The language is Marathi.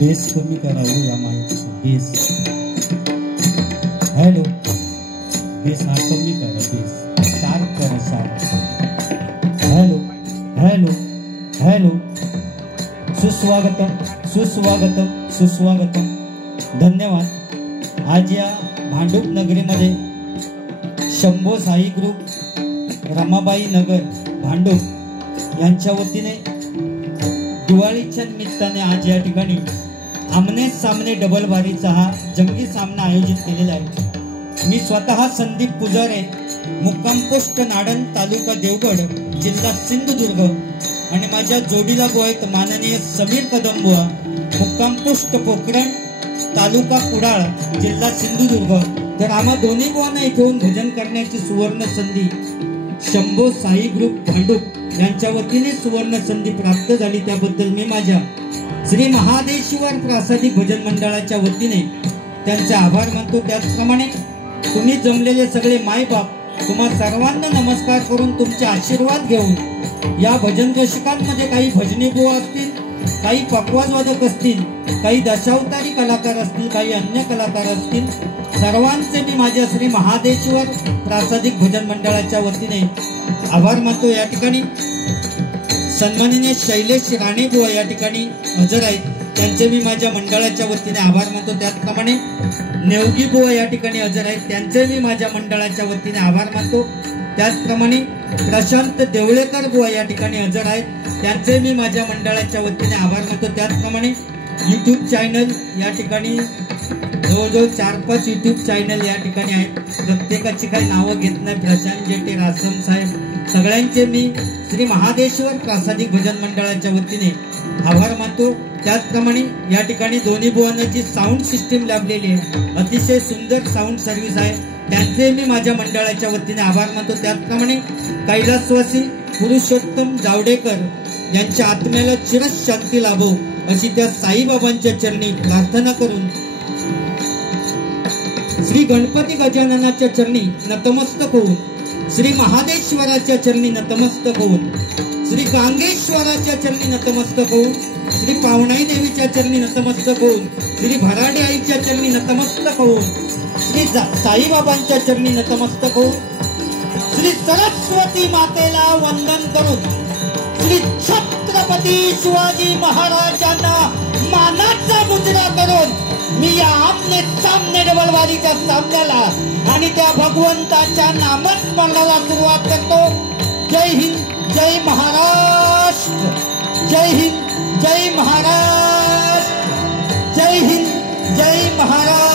बेस कमी करावं या माईकचं बेस. हॅलो बेस हा कमी करा, बेस शार्प करा, शार्प. Hello hello hello. सुस्वागतम सुस्वागतम सुस्वागतम. धन्यवाद. आज या भांडूप नगरीमध्ये शंभो साई ग्रुप रमाबाई नगर भांडूप यांच्या वतीने दिवाळीच्या निमित्ताने आज या ठिकाणी आमने सामने डबल बारीचा हा जंगी सामना आयोजित केलेला आहे. मी स्वतः संदीप पुजारे, मुक्काम पोस्ट नाडन, तालुका देवगड, जिल्हा सिंधुदुर्ग, आणि माझ्या जोडीला बुवा आहेत माननीय समीर कदम बुवा, मुक्काम पोस्ट पोखरण, तालुका कुडाळ, जिल्हा सिंधुदुर्ग. तर आम्हा दोन्ही बुवांना इथे येऊन भजन करण्याची सुवर्ण संधी शंभो साई ग्रुप भांडूप यांच्या वतीने सुवर्ण संधी प्राप्त झाली. त्याबद्दल मी माझ्या श्री महादेश्वर प्रासादिक भजन मंडळाच्या वतीने त्यांचे आभार मानतो. त्याचप्रमाणे तुम्ही जमलेले सगळे मायबाप तुम्हा सर्वांना नमस्कार करून तुमचे आशीर्वाद घेऊन या भजन रसिकांमध्ये काही भजनी बुवा असतील, काही पकवाजवादक असतील, काही दशावतारी कलाकार असतील, काही अन्य कलाकार असतील, सर्वांचे मी माझ्या श्री महादेश्वर प्रासादिक भजन मंडळाच्या वतीने आभार मानतो. या ठिकाणी सन्माननीय शैलेश राणे बुवा या ठिकाणी हजर आहेत, त्यांचे मी माझ्या मंडळाच्या वतीने आभार मानतो. त्याचप्रमाणे नेवगी बुवा या ठिकाणी हजर आहेत, त्यांचे मी माझ्या मंडळाच्या वतीने आभार मानतो. त्याचप्रमाणे प्रशांत देवळेकर बुवा या ठिकाणी हजर आहेत, त्यांचे मी माझ्या मंडळाच्या वतीने आभार मानतो. त्याचप्रमाणे यूट्यूब चॅनल या ठिकाणी जवळजवळ 4-5 यूट्यूब चॅनल या ठिकाणी आहेत. प्रत्येकाची काही नावं घेत नाही, प्रशांत जेटे, रासम साहेब, सगळ्यांचे मी श्री महादेश्वर प्रासादिक भजन मंडळाच्या वतीने आभार मानतो. त्याचप्रमाणे या ठिकाणी दोन्ही बुवांना जी साऊंड सिस्टीम लाभलेली आहे, अतिशय सुंदर साऊंड सर्व्हिस आहे, त्यांचे मी माझ्या मंडळाच्या वतीने आभार मानतो. त्याचप्रमाणे कैलासवासी पुरुषोत्तम जावडेकर यांच्या आत्म्याला चिरशांती लाभो अशी त्या साईबाबांच्या चरणी प्रार्थना करून श्री गणपती गजाननाच्या चरणी नतमस्तक होऊन, श्री महादेश्वराच्या चरणी नतमस्तक होऊन, श्री गांगेश्वराच्या चरणी नतमस्तक होऊन, श्री पावनाई देवीच्या चरणी नतमस्तक होऊन, श्री भराडे आईच्या चरणी नतमस्तक होऊन, श्री साईबाबांच्या चरणी नतमस्तक होऊन, श्री सरस्वती मातेला वंदन करून, श्री छत्रपती शिवाजी महाराजांना मानाचा मुजरा करून मी या आमने सामने डबलवारीच्या सामन्याला आणि त्या भगवंताच्या नामस्मरणाला सुरुवात करतो. जय हिंद, जय महाराष्ट्र. जय हिंद, जय महाराष्ट्र. जय हिंद, जय महाराष्ट्र.